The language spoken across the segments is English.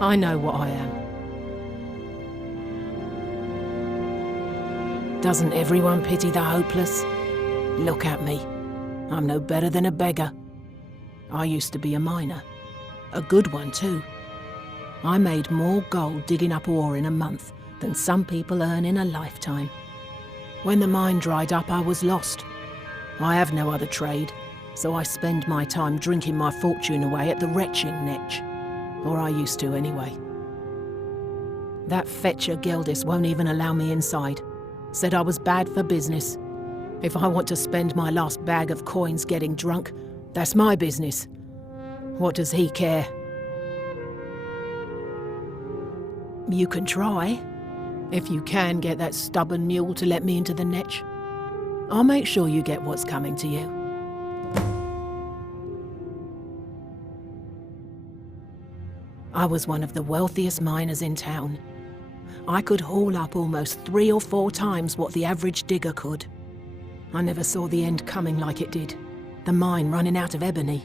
I know what I am. Doesn't everyone pity the hopeless? Look at me. I'm no better than a beggar. I used to be a miner. A good one, too. I made more gold digging up ore in a month than some people earn in a lifetime. When the mine dried up, I was lost. I have no other trade, so I spend my time drinking my fortune away at the retching netch. Or I used to, anyway. That fetcher Geldis won't even allow me inside. Said I was bad for business. If I want to spend my last bag of coins getting drunk, that's my business. What does he care? You can try. If you can get that stubborn mule to let me into the netch, I'll make sure you get what's coming to you. I was one of the wealthiest miners in town. I could haul up almost 3 or 4 times what the average digger could. I never saw the end coming like it did, the mine running out of ebony.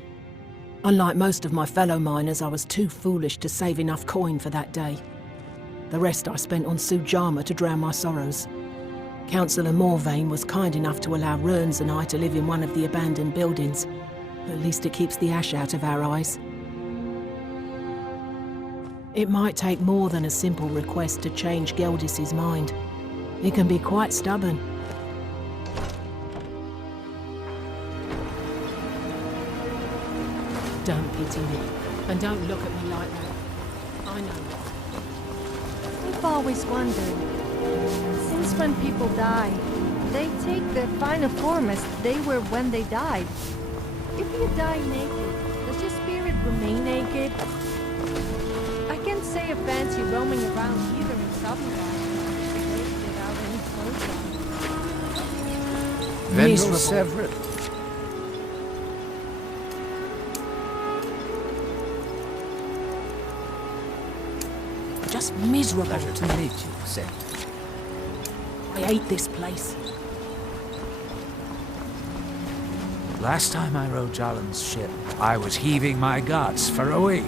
Unlike most of my fellow miners, I was too foolish to save enough coin for that day. The rest I spent on Sujama to drown my sorrows. Councillor Morvain was kind enough to allow Rurns and I to live in one of the abandoned buildings. At least it keeps the ash out of our eyes. It might take more than a simple request to change Geldis's mind. He can be quite stubborn. Don't pity me, and don't look at me like that. I know why. I've always wondered, since when people die, they take their final form as they were when they died. If you die naked, does your spirit remain naked? I can't say I fancy roaming around either in Southern without any clothes on. Vendel Severin. Just miserable. Pleasure to meet you, Seth. I hate this place. Last time I rode Jalen's ship, I was heaving my guts for a week.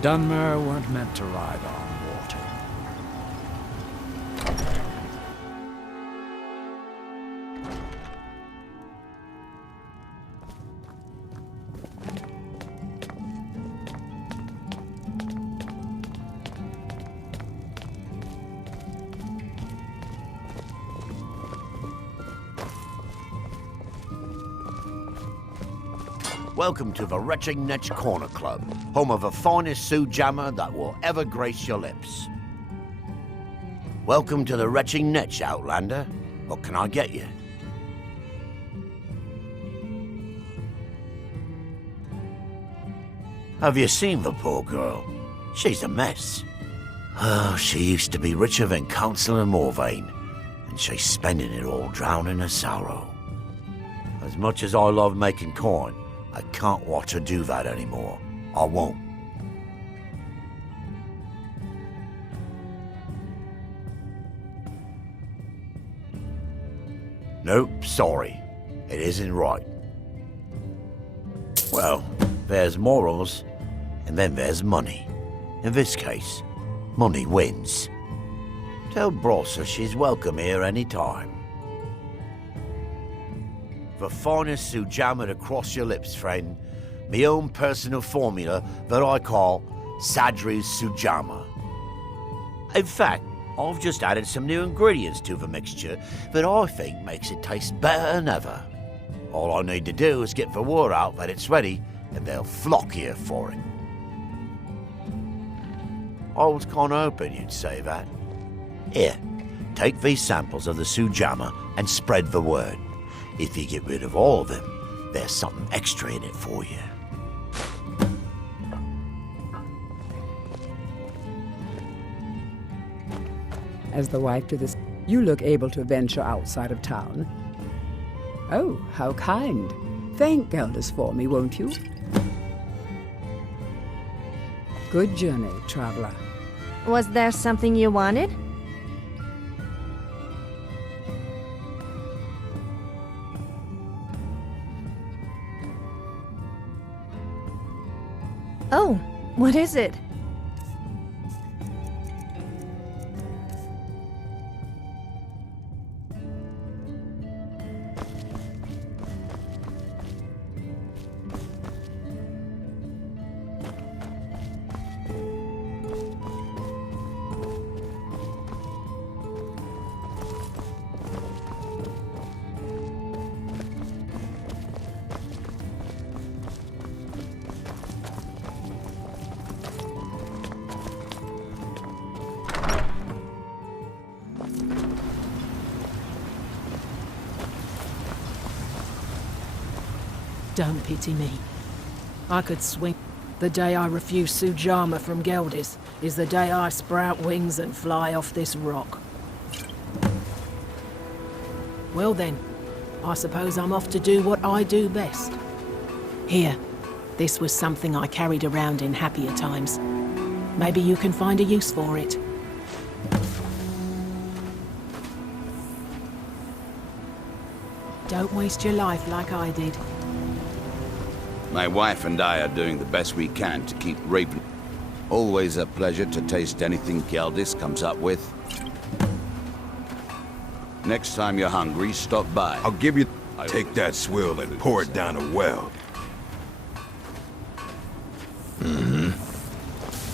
Dunmer weren't meant to ride on water. Welcome to the Retching Netch Corner Club, home of the finest Sujama that will ever grace your lips. Welcome to the Retching Netch, Outlander. What can I get you? Have you seen the poor girl? She's a mess. Oh, she used to be richer than Councillor Morvain, and she's spending it all drowning her sorrow. As much as I love making coin, I can't watch her do that anymore. I won't. Nope, sorry. It isn't right. Well, there's morals, and then there's money. In this case, money wins. Tell Brossa she's welcome here any time. The finest Sujama to cross your lips, friend. My own personal formula that I call Sadri's Sujama. In fact, I've just added some new ingredients to the mixture that I think makes it taste better than ever. All I need to do is get the word out that it's ready, and they'll flock here for it. I was kind of hoping you'd say that. Here, take these samples of the Sujama and spread the word. If you get rid of all of them, there's something extra in it for you. As the wife to this, you look able to venture outside of town. Oh, how kind. Thank Geldis for me, won't you? Good journey, traveler. Was there something you wanted? Oh, what is it? Don't pity me. I could swing. The day I refuse Sujama from Geldis is the day I sprout wings and fly off this rock. Well then, I suppose I'm off to do what I do best. Here, this was something I carried around in happier times. Maybe you can find a use for it. Don't waste your life like I did. My wife and I are doing the best we can to keep Raven. Always a pleasure to taste anything Geldis comes up with. Next time you're hungry, stop by. I'll give you... Take that swill and pour it down a well.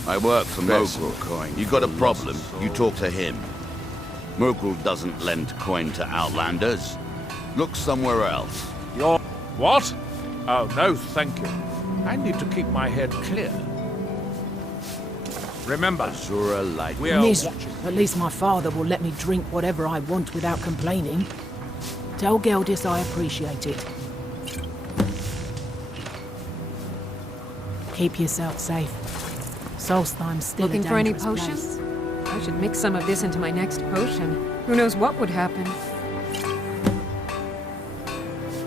I work for Mogul. You got a problem, you talk to him. Mogul doesn't lend coin to outlanders. Look somewhere else. You're... What? Oh, no, thank you. I need to keep my head clear. Remember, Azura light. we are Miss, watching. at least my father will let me drink whatever I want without complaining. Tell Geldis I appreciate it. Keep yourself safe. Solstheim's still Looking a for any dangerous potions? place. I should mix some of this into my next potion. Who knows what would happen?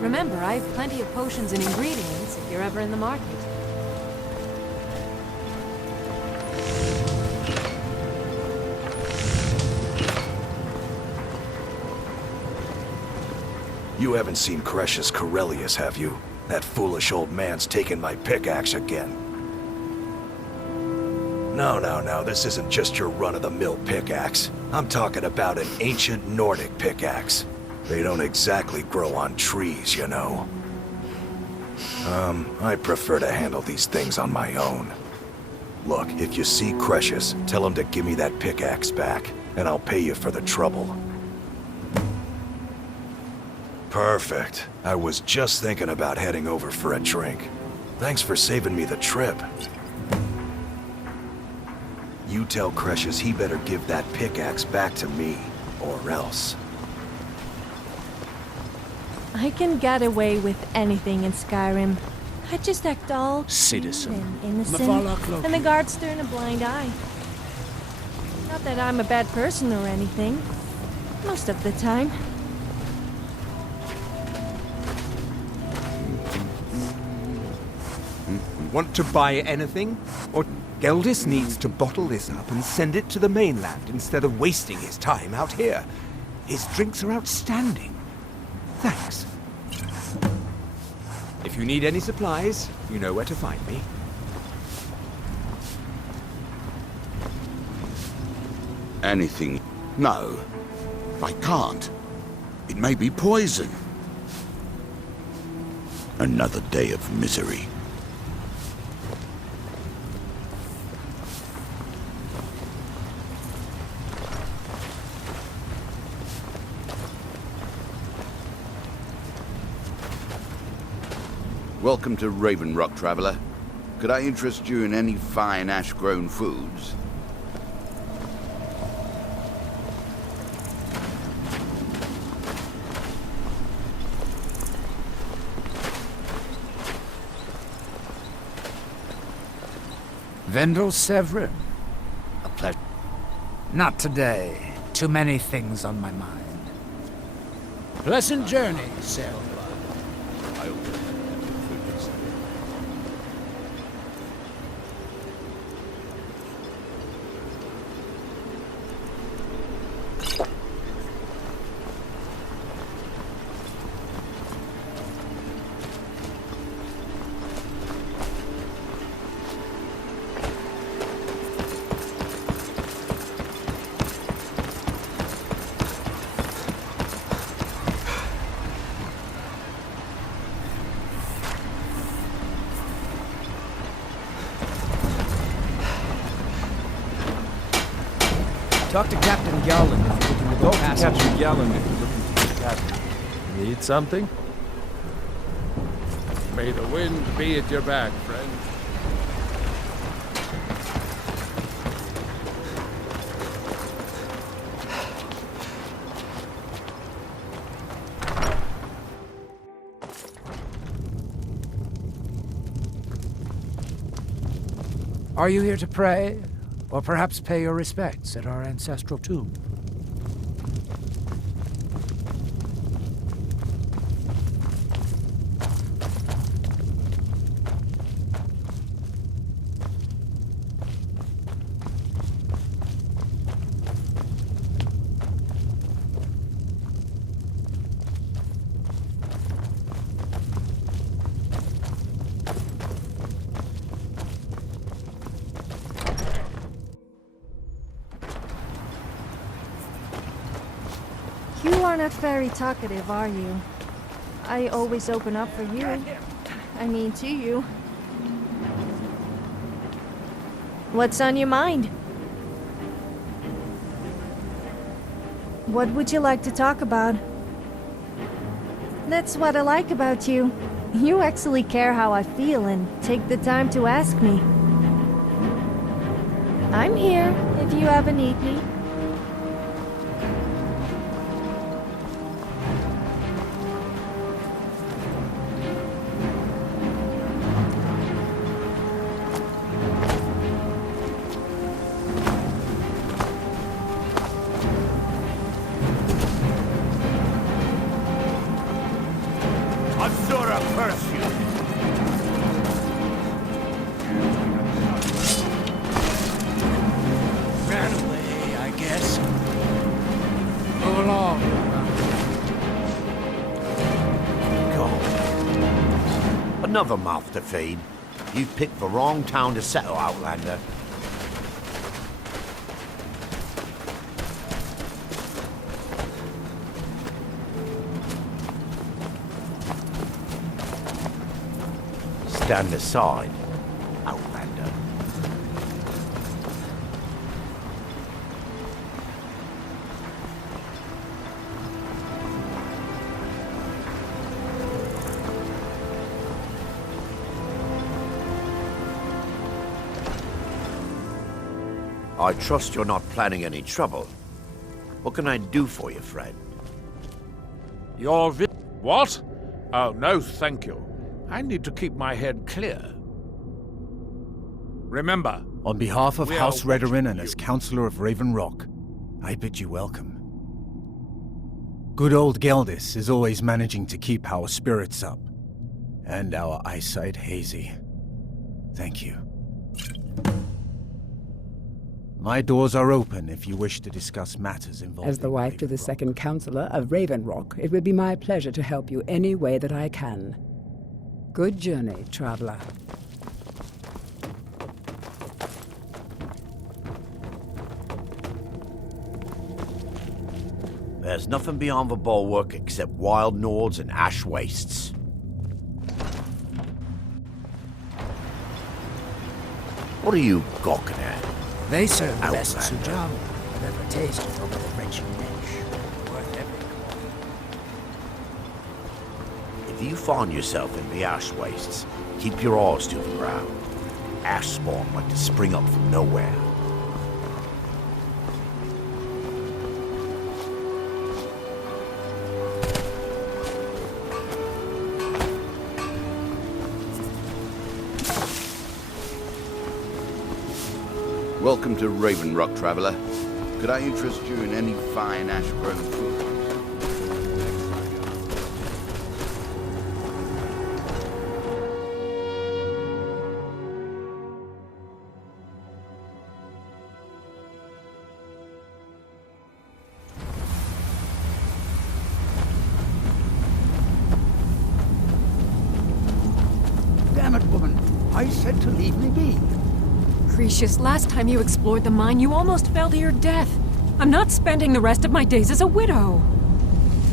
Remember, I have plenty of potions and ingredients if you're ever in the market. You haven't seen Cretius Corellius, have you? That foolish old man's taken my pickaxe again. No, this isn't just your run-of-the-mill pickaxe. I'm talking about an ancient Nordic pickaxe. They don't exactly grow on trees, you know. I prefer to handle these things on my own. Look, if you see Cretius, tell him to give me that pickaxe back, and I'll pay you for the trouble. Perfect. I was just thinking about heading over for a drink. Thanks for saving me the trip. You tell Cretius he better give that pickaxe back to me, or else. I can get away with anything in Skyrim. I just act all Citizen. cute and innocent, Mavala Cloaky. and the guards turn a blind eye. Not that I'm a bad person or anything. Most of the time. Want to buy anything? Or Geldis needs to bottle this up and send it to the mainland instead of wasting his time out here. His drinks are outstanding. Thanks. If you need any supplies, you know where to find me. Anything? No. I can't. It may be poison. Another day of misery. Welcome to Raven Rock, traveler. Could I interest you in any fine ash-grown foods? Vendel Severin. A pleasure. Not today. Too many things on my mind. Pleasant journey, Sarah. Talk to Captain Gallen if you're looking to go past Captain Gallen if you're looking for the captain. Need something? May the wind be at your back, friend. Are you here to pray? Or perhaps pay your respects at our ancestral tomb? You are not very talkative, are you? I always open up for you. I mean, to you. What's on your mind? What would you like to talk about? That's what I like about you. You actually care how I feel and take the time to ask me. I'm here if you ever need me. Another mouth to feed. You've picked the wrong town to settle, Outlander. Stand aside, Outlander. I trust you're not planning any trouble. What can I do for you, friend? What? Oh, no, thank you. I need to keep my head clear. Remember, on behalf of House Redorin and you. as Councillor of Raven Rock, I bid you welcome. Good old Geldis is always managing to keep our spirits up, and our eyesight hazy. Thank you. My doors are open if you wish to discuss matters involving As the wife to the second Councillor of Raven Rock, it would be my pleasure to help you any way that I can. Good journey, traveler. There's nothing beyond the bulwark except wild Nords and ash wastes. What are you gawking at? They serve the best Outlander. Sujam I've ever tasted over the French dish. Worth every coin. If you find yourself in the ash wastes, keep your oars to the ground. Ash spawn like to spring up from nowhere. Welcome to Raven Rock, traveler. Could I interest you in any fine ash-grown fruit? Damn it, woman. I said to leave me be. Cretius, last time you explored the mine, you almost fell to your death. I'm not spending the rest of my days as a widow.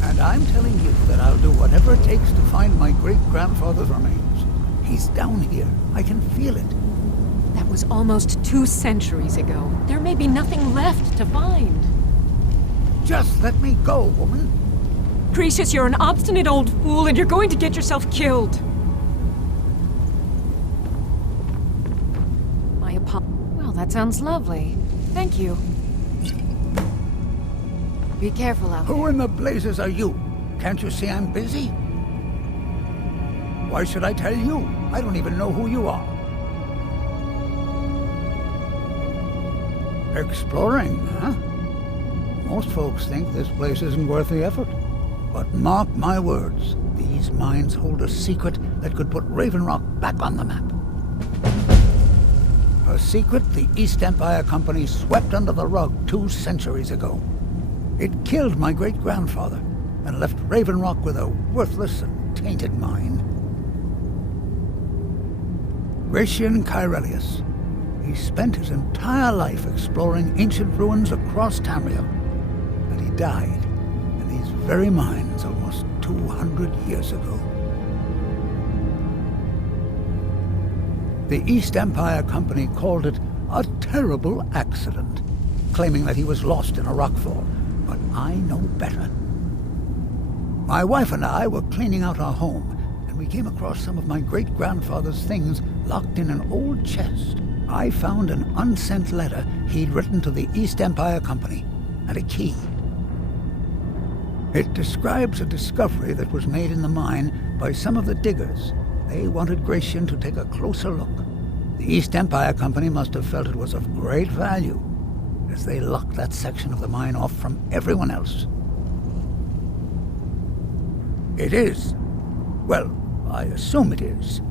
And I'm telling you that I'll do whatever it takes to find my great-grandfather's remains. He's down here. I can feel it. That was almost 2 centuries ago. There may be nothing left to find. Just let me go, woman. Cretius, you're an obstinate old fool and you're going to get yourself killed. Well, that sounds lovely. Thank you. Be careful out there. Who in the blazes are you? Can't you see I'm busy? Why should I tell you? I don't even know who you are. Exploring, huh? Most folks think this place isn't worth the effort. But mark my words, these mines hold a secret that could put Raven Rock back on the map. A secret the East Empire Company swept under the rug 2 centuries ago. It killed my great-grandfather and left Raven Rock with a worthless and tainted mine. Gratian Kyrelius. He spent his entire life exploring ancient ruins across Tamriel, and he died in these very mines almost 200 years ago. The East Empire Company called it a terrible accident, claiming that he was lost in a rockfall, but I know better. My wife and I were cleaning out our home, and we came across some of my great-grandfather's things locked in an old chest. I found an unsent letter he'd written to the East Empire Company, and a key. It describes a discovery that was made in the mine by some of the diggers. They wanted Gratian to take a closer look. The East Empire Company must have felt it was of great value, as they locked that section of the mine off from everyone else. It is. Well, I assume it is.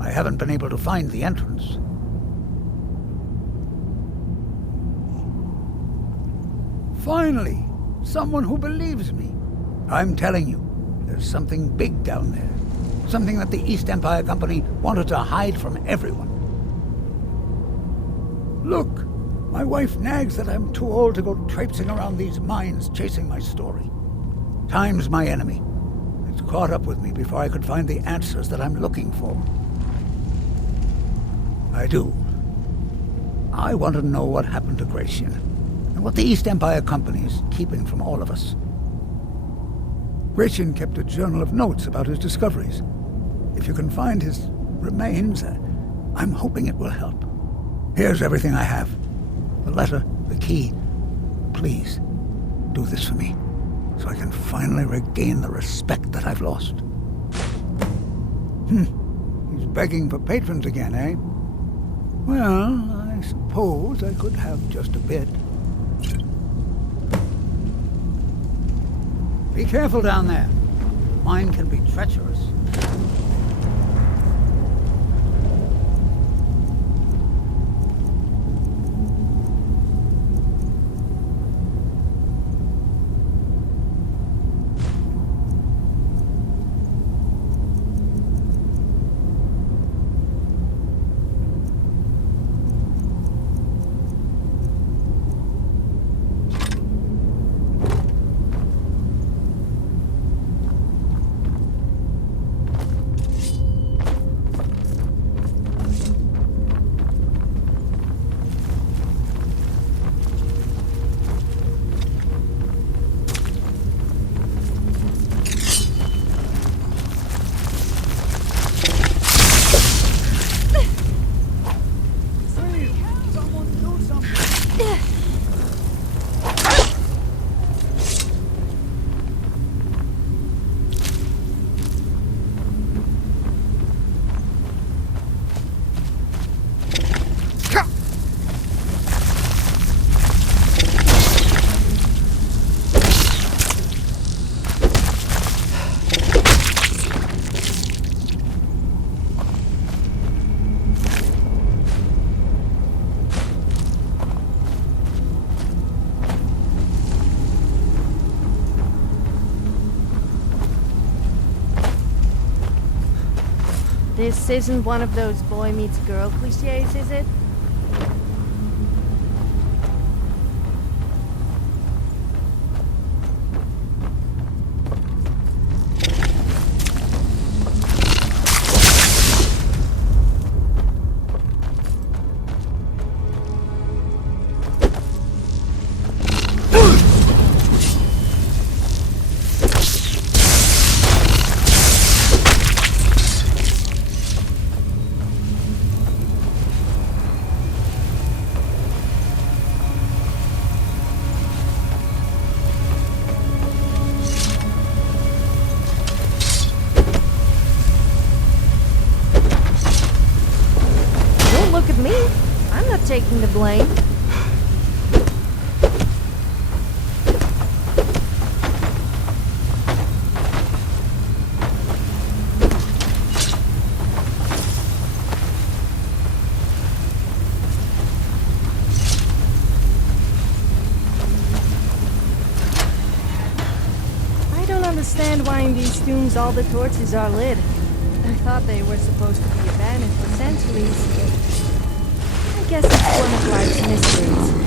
I haven't been able to find the entrance. Finally, someone who believes me. I'm telling you, there's something big down there. Something that the East Empire Company wanted to hide from everyone. Look, my wife nags that I'm too old to go traipsing around these mines chasing my story. Time's my enemy. It's caught up with me before I could find the answers that I'm looking for. I do. I want to know what happened to Gratian, and what the East Empire Company is keeping from all of us. Gratian kept a journal of notes about his discoveries. If you can find his remains, I'm hoping it will help. Here's everything I have. The letter, the key. Please, do this for me, so I can finally regain the respect that I've lost. He's begging for patrons again, eh? Well, I suppose I could have just a bit. Be careful down there. Mine can be treacherous. This isn't one of those boy meets girl cliches, is it? Look at me. I'm not taking the blame. understand why in these tombs all the torches are lit. I thought they were supposed to be abandoned for centuries. I guess it's one of life's mysteries.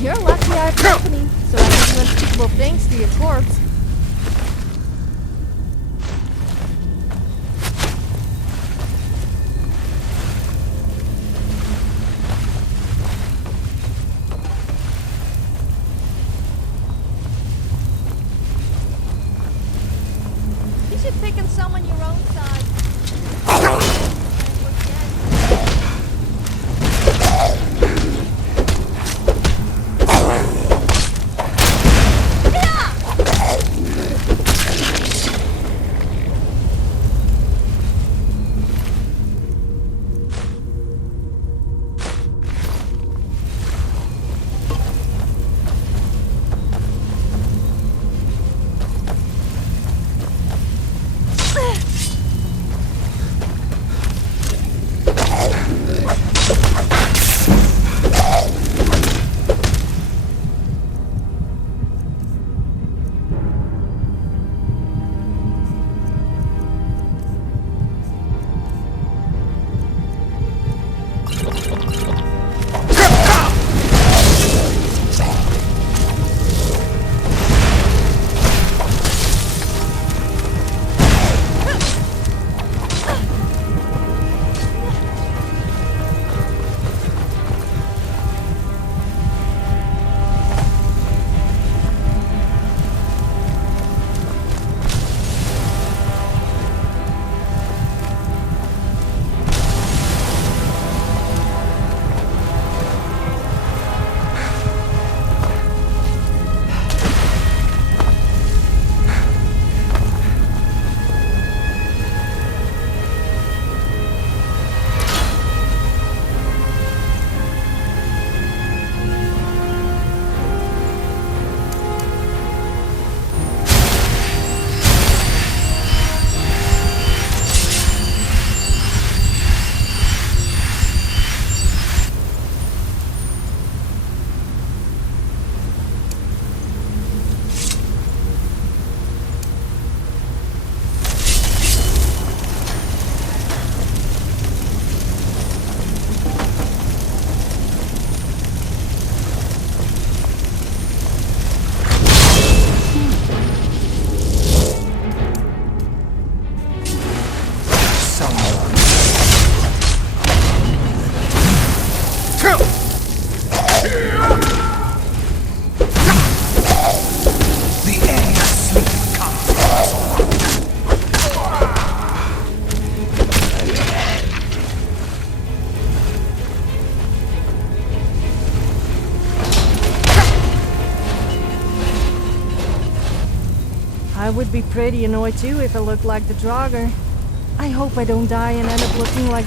You're lucky I have company, so I can do unspeakable things to your corpse. You should pick on someone your own size. I would be pretty annoyed too if I looked like the Draugr. I hope I don't die and end up looking like...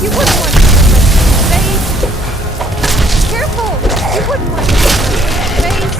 You wouldn't want to touch my face! Careful! You wouldn't want to touch my face!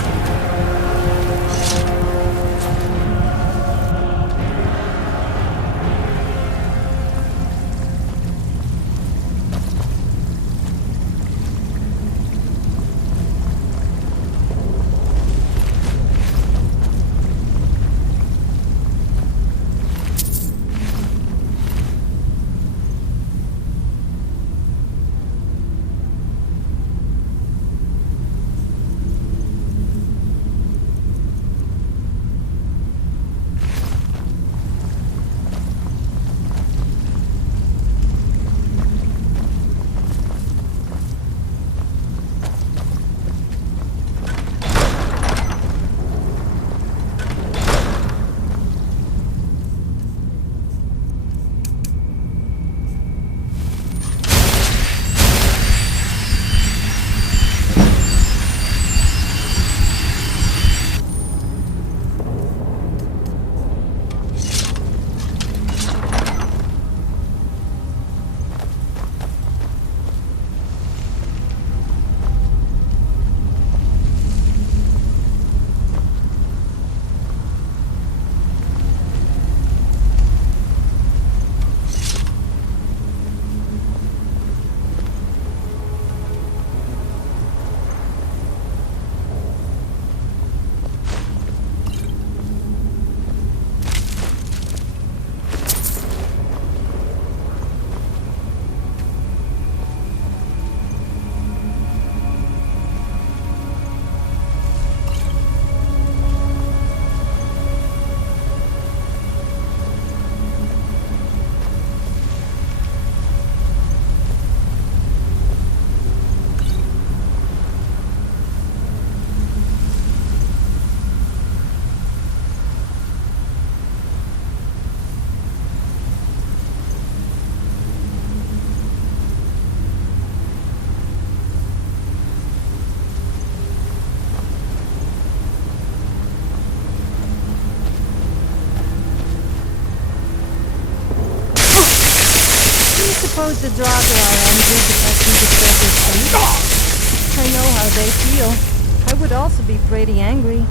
Suppose the Draugr are angry because we disturbed their sleep? I know how they feel. I would also be pretty angry.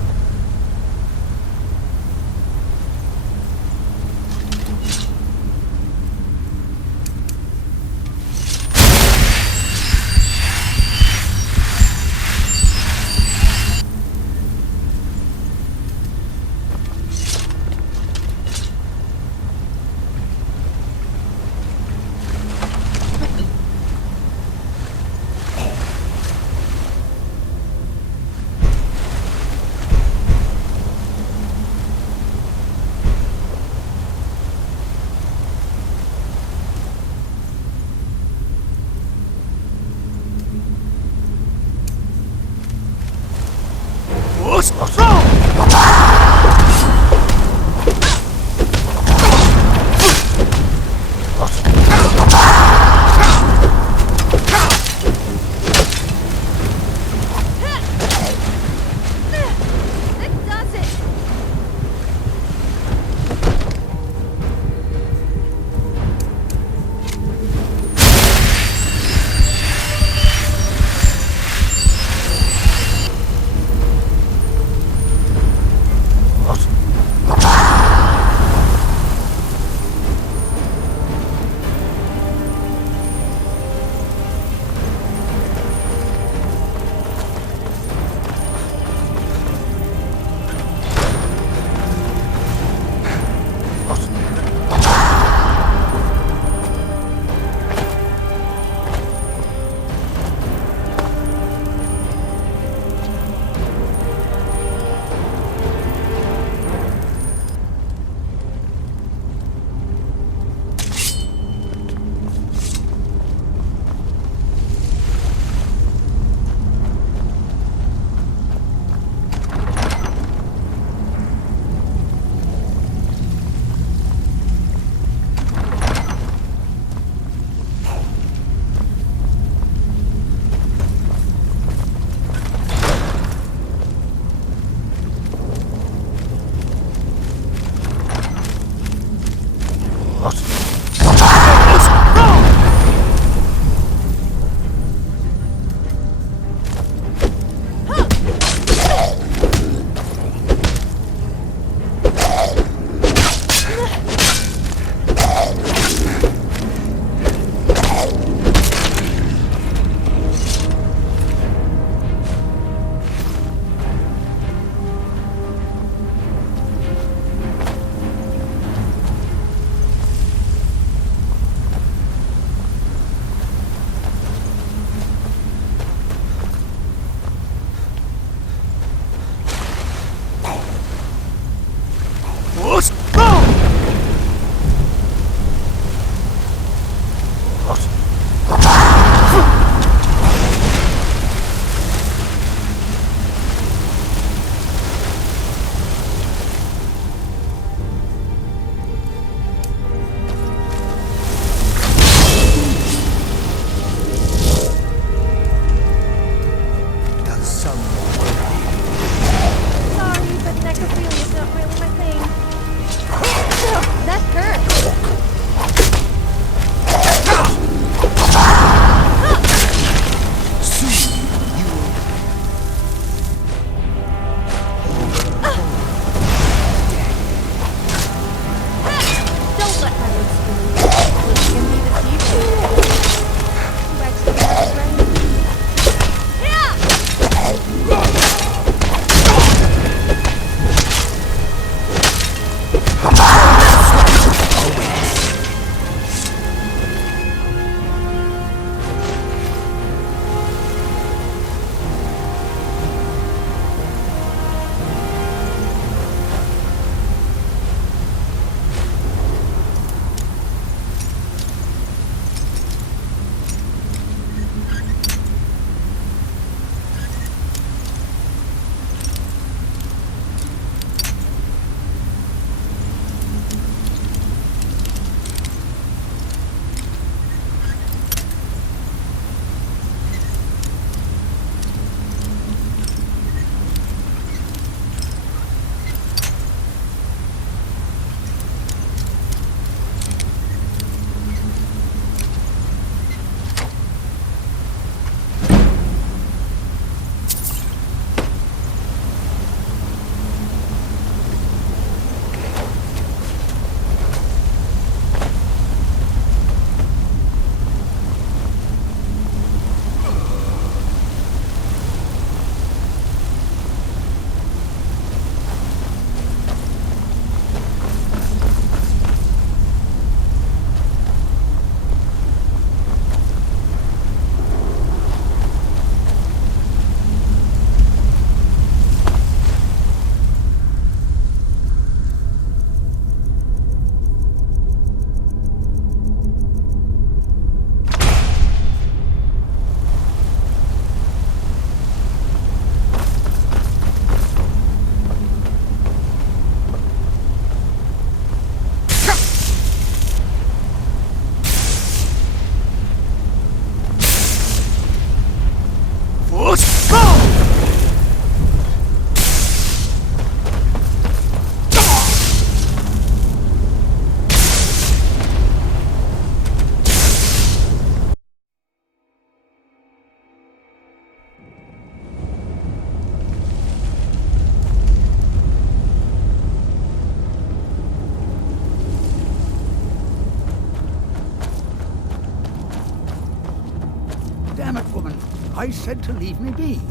Damn it, woman. I said to leave me be.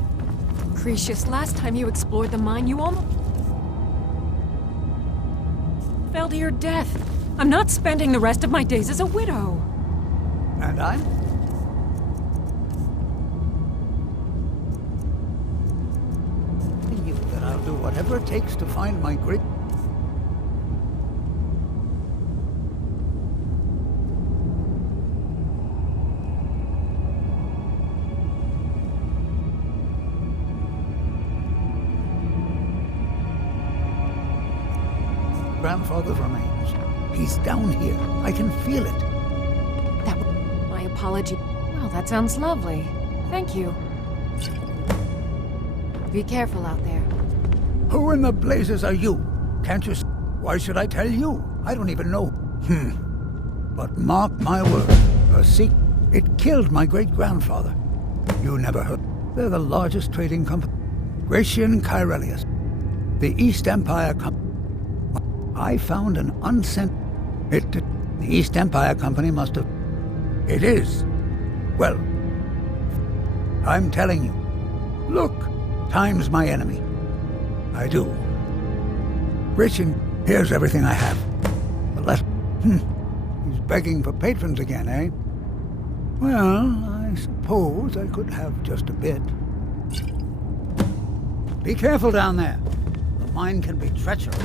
Cretius, last time you explored the mine, you almost fell to your death. I'm not spending the rest of my days as a widow. And I'm? You that I'll do whatever it takes to find my great... grandfather's remains. He's down here. I can feel it. My apology. Well, that sounds lovely. Thank you. Be careful out there. Who in the blazes are you? Can't you Why should I tell you? I don't even know. But mark my word, it killed my great-grandfather. You never heard. They're the largest trading company. Gratian Kyrelius. The East Empire Company. I found an unsent... The East Empire Company must have... It is. Well, I'm telling you. Look, time's my enemy. I do. Gratian, here's everything I have. But he's begging for patrons again, eh? Well, I suppose I could have just a bit. Be careful down there. The mine can be treacherous.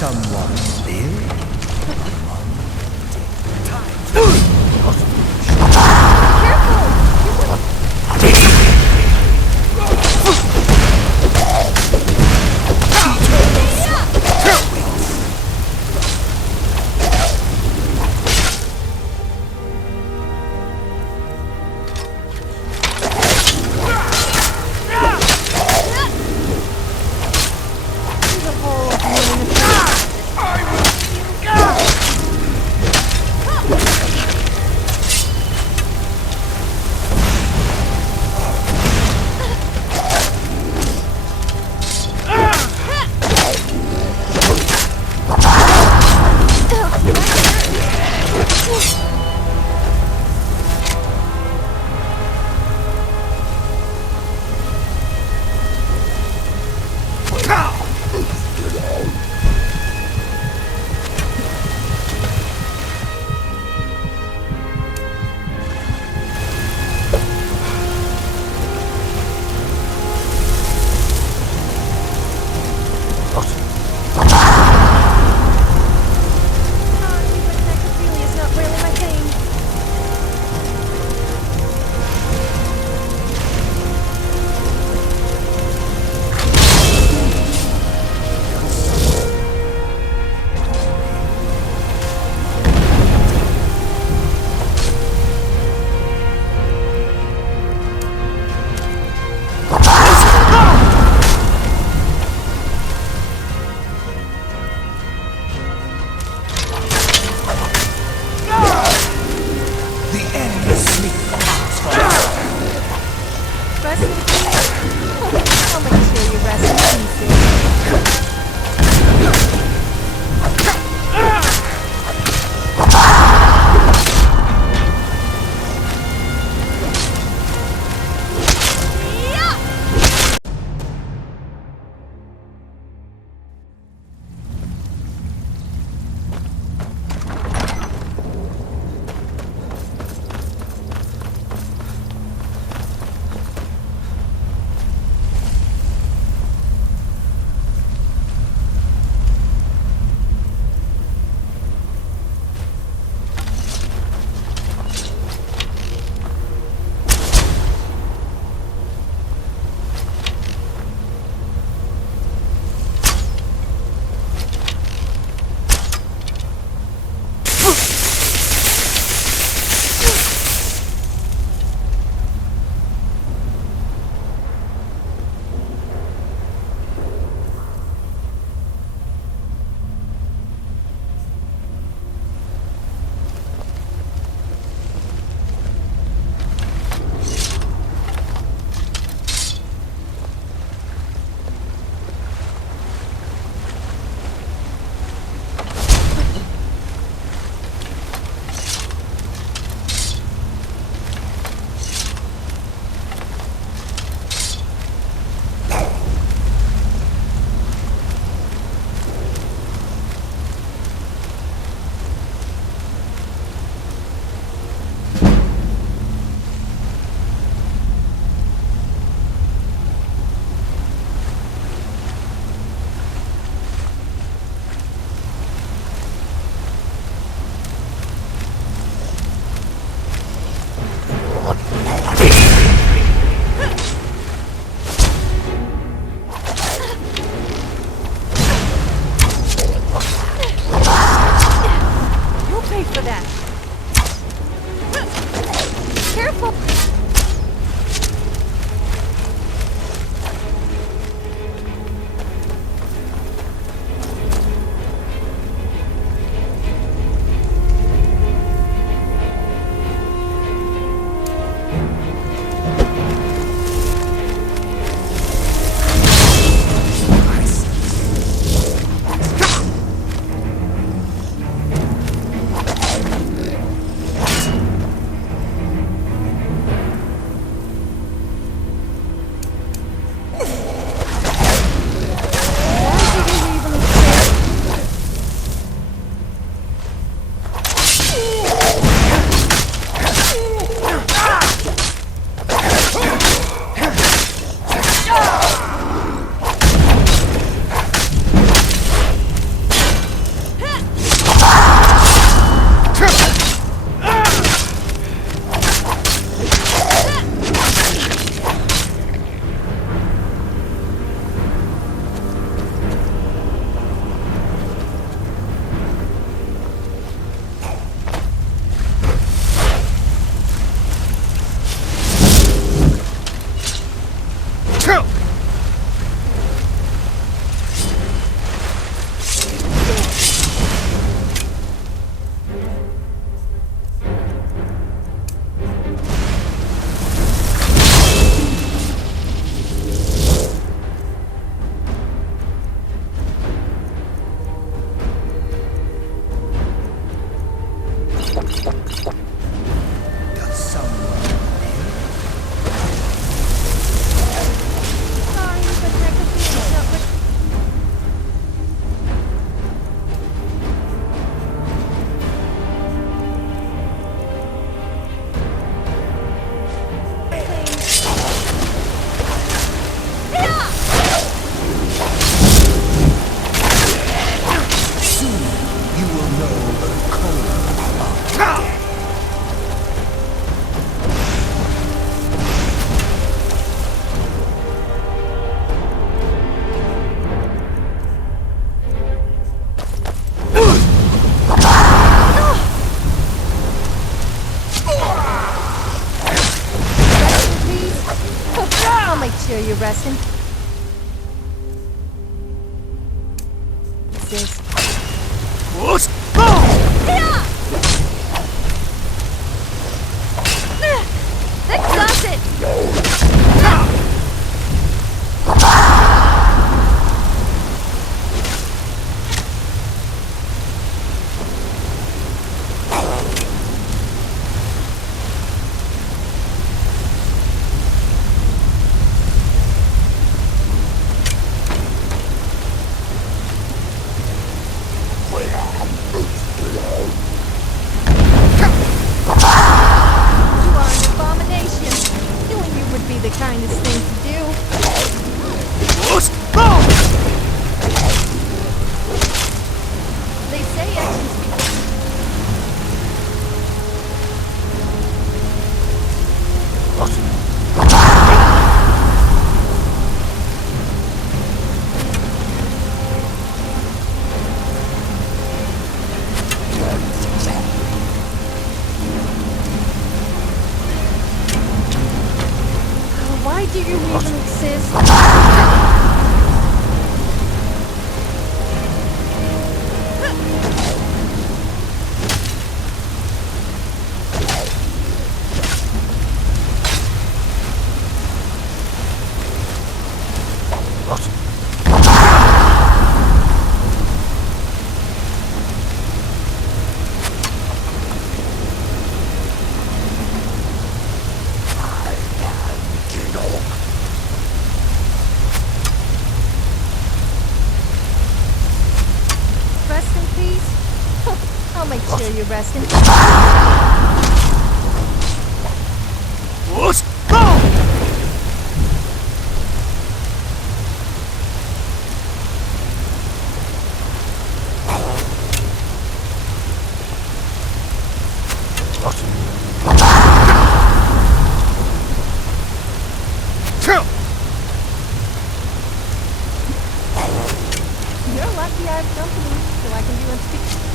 Someone live? Necrophilia's not really my thing. pay for that! Careful! You're resting. Sis. That does it! Why do you even exist? I'll make sure you're resting. Let's go! You're lucky I have company, so I can do unspeakable.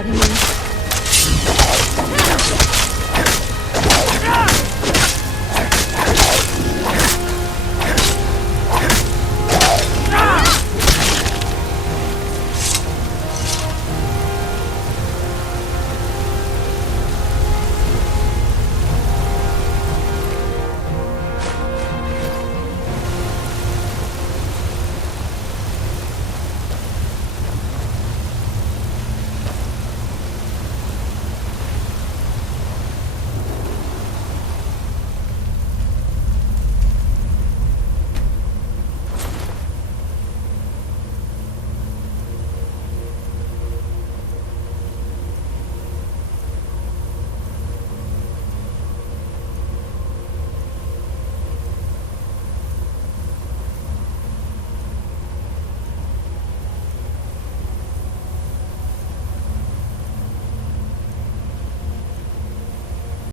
what he means.